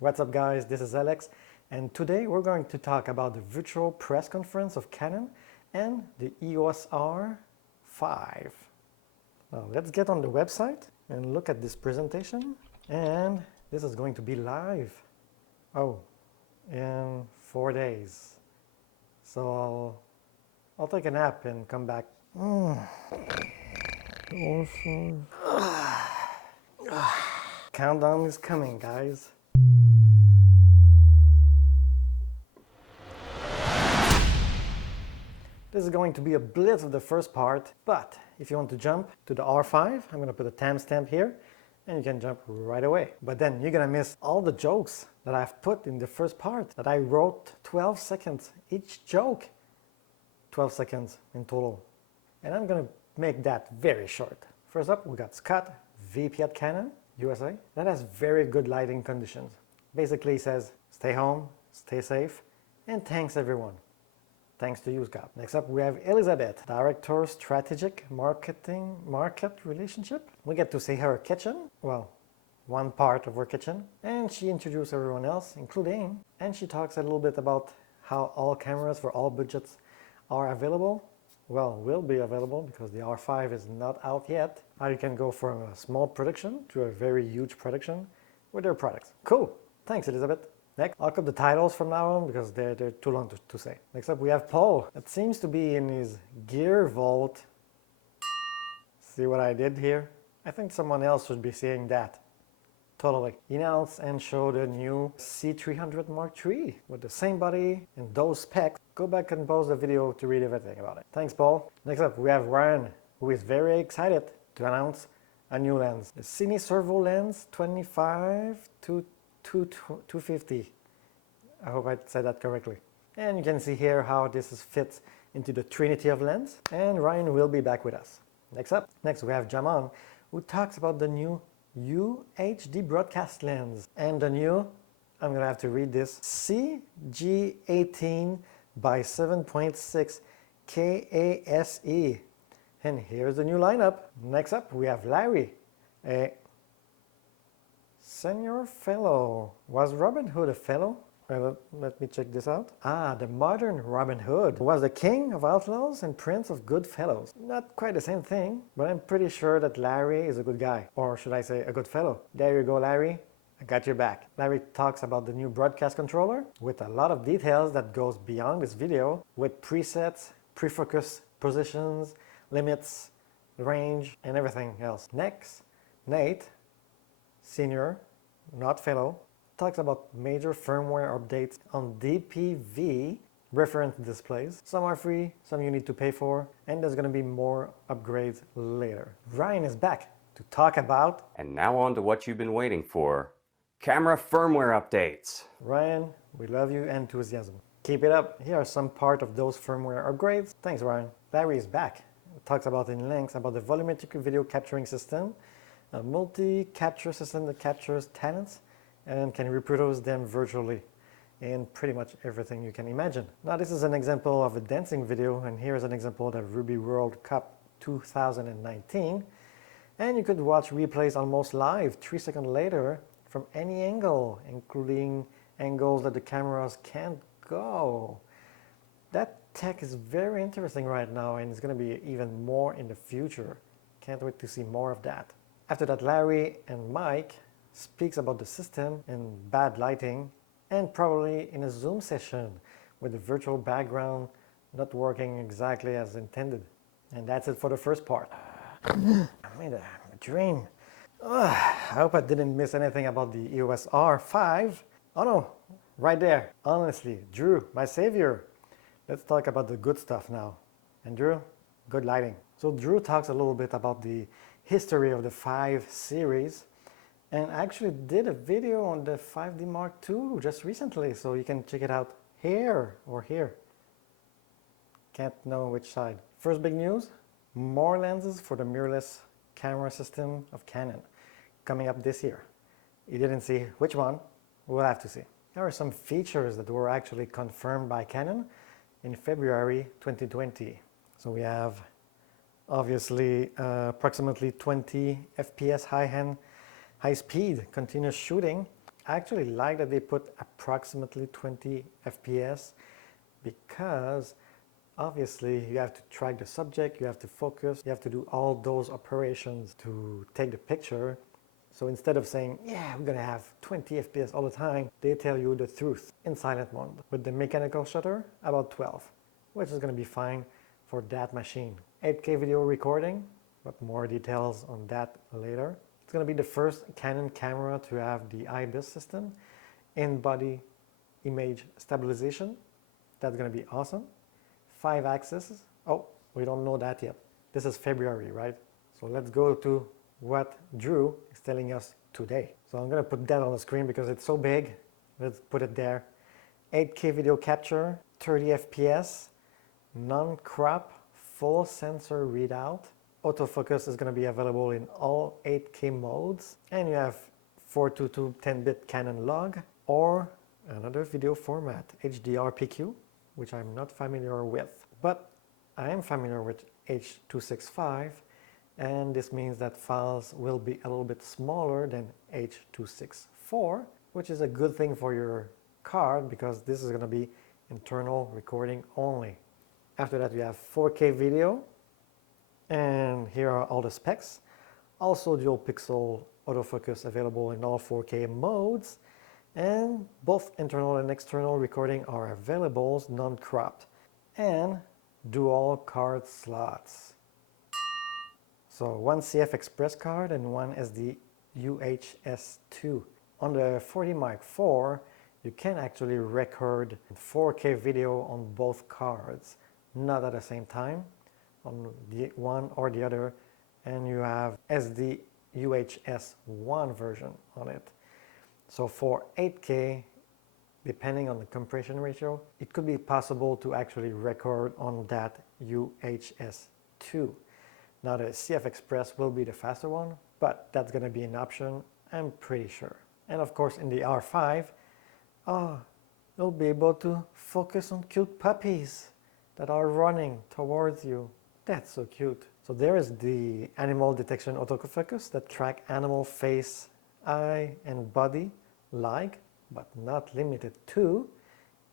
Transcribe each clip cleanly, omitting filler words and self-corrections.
What's up guys, this is Alex, and today we're going to talk about the virtual press conference of Canon and the EOS R5. Now let's get on the website and look at this presentation, and this is going to be live, in 4 days. So I'll take a nap and come back. Countdown is coming, guys. This is going to be a blitz of the first part, but if you want to jump to the R5, I'm going to put a timestamp here and you can jump right away. But then you're going to miss all the jokes that I've put in the first part that I wrote 12 seconds each joke, 12 seconds in total. And I'm going to make that very short. First up, we got Scott, VP at Canon, USA. That has very good lighting conditions. Basically he says, stay home, stay safe, and thanks everyone. Thanks to you, Scott. Next up, we have Elizabeth, Director Strategic Market Relationship. We get to see her kitchen, well, one part of her kitchen, and she introduced everyone else, including, and she talks a little bit about how all cameras for all budgets are available. Well, will be available because the R5 is not out yet. How you can go from a small production to a very huge production with their products. Cool. Thanks, Elizabeth. Next, I'll cut the titles from now on because they're too long to say. Next up, we have Paul. That seems to be in his gear vault. See what I did here? I think someone else should be seeing that. Totally. He announced and showed a new C300 Mark III with the same body and those specs. Go back and pause the video to read everything about it. Thanks, Paul. Next up, we have Ryan, who is very excited to announce a new lens. The Cine Servo lens 25 to 250. I hope I said that correctly. And you can see here how this fits into the trinity of lens. And Ryan will be back with us. Next we have Jaman, who talks about the new UHD broadcast lens and the new, I'm gonna have to read this, CG18 by 7.6 KASE. And here's the new lineup. Next up we have Larry, a senior fellow. Was Robin Hood a fellow? Well, let me check this out. The modern Robin Hood was the king of outlaws and prince of good fellows. Not quite the same thing, but I'm pretty sure that Larry is a good guy. Or should I say a good fellow. There you go, Larry. I got your back. Larry talks about the new broadcast controller with a lot of details that goes beyond this video with presets, pre-focus positions, limits, range, and everything else. Next, Nate, senior, not fellow, talks about major firmware updates on DPV reference displays. Some are free, some you need to pay for, and there's going to be more upgrades later. Ryan is back to talk about... And now on to what you've been waiting for. Camera firmware updates. Ryan, we love your enthusiasm. Keep it up. Here are some part of those firmware upgrades. Thanks, Ryan. Larry is back. He talks about in length about the volumetric video capturing system, a multi-capture system that captures talents and can reproduce them virtually in pretty much everything you can imagine. Now this is an example of a dancing video, and here's an example of the Ruby World Cup 2019. And you could watch replays almost live 3 seconds later from any angle, including angles that the cameras can't go. That tech is very interesting right now, and it's going to be even more in the future. Can't wait to see more of that. After that, Larry and Mike speaks about the system and bad lighting, and probably in a Zoom session with the virtual background not working exactly as intended. And that's it for the first part. I made a dream. I hope I didn't miss anything about the EOS R5. Oh no, right there. Honestly, Drew, my savior. Let's talk about the good stuff now. And Drew, good lighting. So Drew talks a little bit about the history of the 5 series, and I actually did a video on the 5D Mark II just recently, so you can check it out here or here. Can't know which side. First big news, more lenses for the mirrorless camera system of Canon coming up this year. You didn't see which one, we'll have to see. There are some features that were actually confirmed by Canon in February 2020. So we have obviously approximately 20 FPS high speed continuous shooting I actually like that they put approximately 20 FPS because obviously you have to track the subject, you have to focus, you have to do all those operations to take the picture. So instead of saying, yeah, we're gonna have 20 FPS all the time, they tell you the truth in silent mode. With the mechanical shutter, about 12, which is gonna be fine for that machine. 8K video recording, but more details on that later. It's gonna be the first Canon camera to have the IBIS system, in-body image stabilization. That's gonna be awesome. 5 axes. Oh, we don't know that yet. This is February, right? So let's go to what Drew is telling us today. So I'm gonna put that on the screen because it's so big. Let's put it there. 8K video capture, 30 FPS, non-crop, full sensor readout. Autofocus is gonna be available in all 8K modes. And you have 422 10-bit Canon log or another video format, HDR PQ, which I'm not familiar with, but I am familiar with H.265, and this means that files will be a little bit smaller than H.264, which is a good thing for your card because this is going to be internal recording only. After that, we have 4K video, and here are all the specs. Also dual pixel autofocus available in all 4K modes, and both internal and external recording are available, non-cropped, and dual card slots. So one CF Express card and one SD UHS-2. On the 40 Mark IV, you can actually record 4K video on both cards, not at the same time, on the one or the other, and you have SD UHS-1 version on it. So for 8K, depending on the compression ratio, it could be possible to actually record on that UHS-2. Now the CF Express will be the faster one, but that's going to be an option, I'm pretty sure. And of course in the R5, you'll be able to focus on cute puppies that are running towards you. That's so cute. So there is the animal detection autofocus that track animal face, eye and body, like, but not limited to,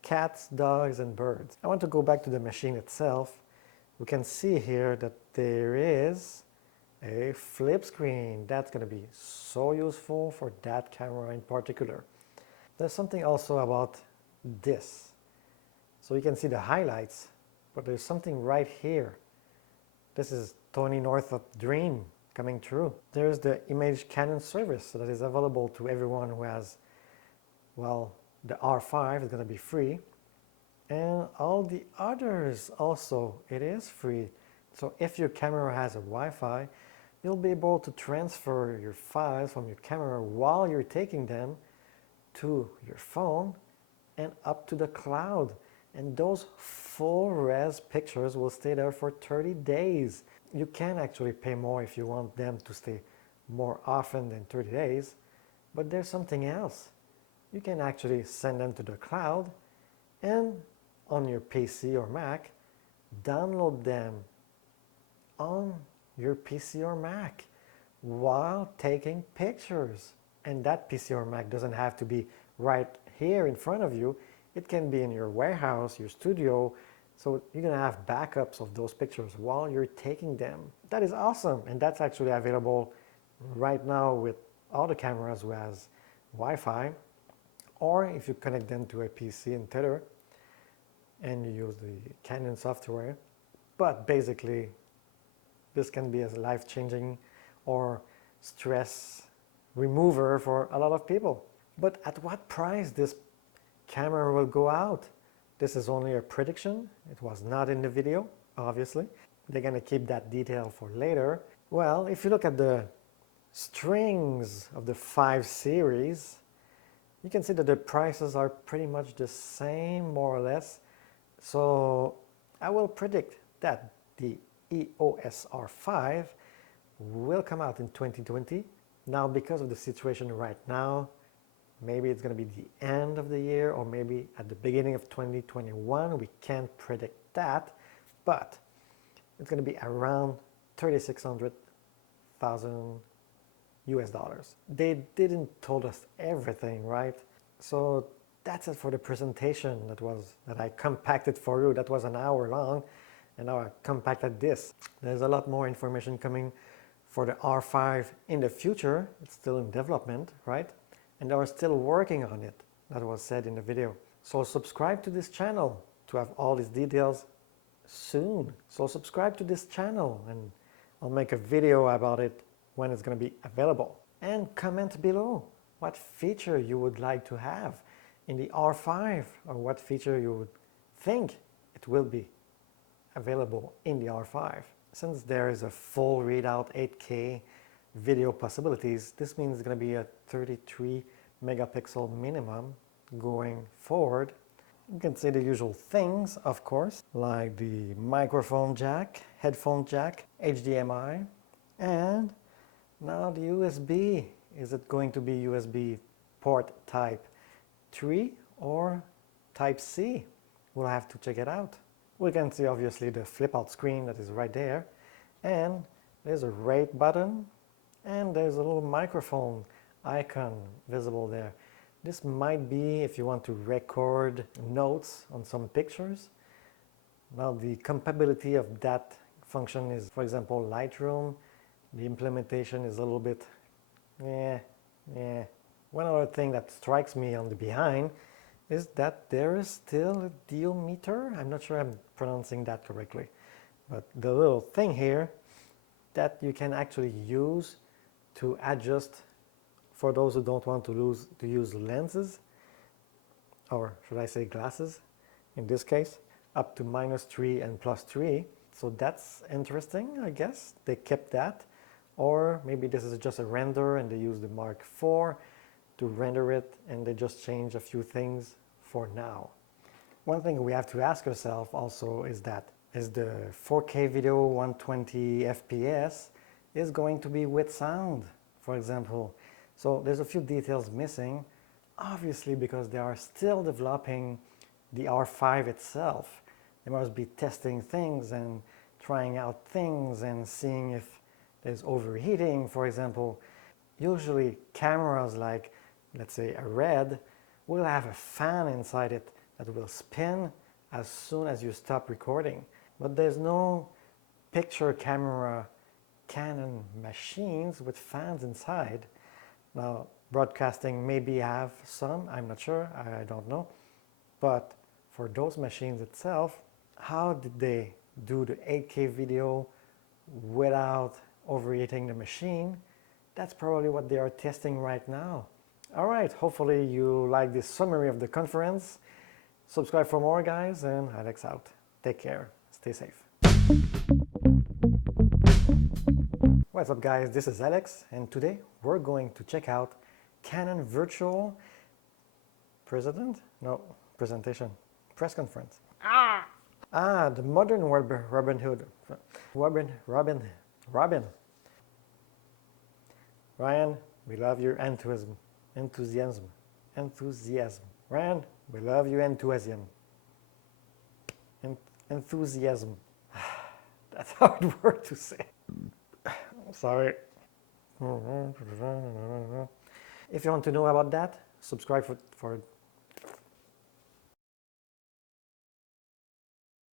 cats, dogs, and birds. I want to go back to the machine itself. We can see here that there is a flip screen. That's going to be so useful for that camera in particular. There's something also about this. So you can see the highlights, but there's something right here. This is Tony Northup's dream coming true. There's the image.canon service that is available to everyone who has, well, the R5 is going to be free, and all the others also, it is free. So if your camera has a Wi-Fi, you'll be able to transfer your files from your camera while you're taking them to your phone and up to the cloud. And those full res pictures will stay there for 30 days. You can actually pay more if you want them to stay more often than 30 days, but there's something else. You can actually send them to the cloud and on your PC or Mac, download them on your PC or Mac while taking pictures. And that PC or Mac doesn't have to be right here in front of you. It can be in your warehouse, your studio, so you're going to have backups of those pictures while you're taking them. That is awesome, and that's actually available right now with all the cameras who has Wi-Fi, or if you connect them to a PC and Tether, and you use the Canon software. But basically, this can be as life-changing or stress remover for a lot of people. But at what price this camera will go out? This is only a prediction. It was not in the video, obviously. They're going to keep that detail for later. Well, if you look at the strings of the 5 series, you can see that the prices are pretty much the same, more or less. So I will predict that the EOS R5 will come out in 2020. Now, because of the situation right now, maybe it's going to be the end of the year or maybe at the beginning of 2021. We can't predict that, but it's going to be around $3,600 US dollars. They didn't told us everything, right? So that's it for the presentation that I compacted for you. That was an hour long, and now I compacted this. There's a lot more information coming for the R5 in the future. It's still in development, right? And they are still working on it. That was said in the video. So subscribe to this channel to have all these details soon. So subscribe to this channel and I'll make a video about it when it's going to be available. And comment below what feature you would like to have in the R5, or what feature you would think it will be available in the R5. Since there is a full readout 8K video possibilities, this means it's going to be a 33 megapixel minimum going forward. You can see the usual things, of course, like the microphone jack, headphone jack, HDMI, and now the USB. Is it going to be USB port type 3 or type C? We'll have to check it out. We can see obviously the flip out screen that is right there, and there's a rate button, and there's a little microphone icon visible there. This might be if you want to record notes on some pictures. Now the compatibility of that function is, for example, Lightroom. The implementation is a little bit One other thing that strikes me on the behind is that there is still a diometer. I'm not sure I'm pronouncing that correctly, but the little thing here that you can actually use to adjust for those who don't want to use lenses, or should I say glasses in this case, up to -3 and +3. So that's interesting, I guess. They kept that. Or maybe this is just a render and they use the Mark IV to render it and they just change a few things for now. One thing we have to ask ourselves also is that, is the 4K video 120 FPS is going to be with sound, for example? So there's a few details missing, obviously, because they are still developing the R5 itself. They must be testing things and trying out things and seeing if there's overheating, for example. Usually cameras like, let's say, a Red will have a fan inside it that will spin as soon as you stop recording. But there's no picture camera Canon machines with fans inside. Now, broadcasting maybe have some, I'm not sure, I don't know. But for those machines itself, how did they do the 8K video without overheating the machine? That's probably what they are testing right now. All right, hopefully you like this summary of the conference. Subscribe for more, guys, and Alex out. Take care. Stay safe. What's up, guys? This is Alex, and today we're going to check out Canon Virtual Presentation. Press conference. The modern Robin Hood. Robin. Ryan, we love your enthusiasm. Ryan, we love your enthusiasm. Enthusiasm. That's how it works to say. Sorry. If you want to know about that, subscribe for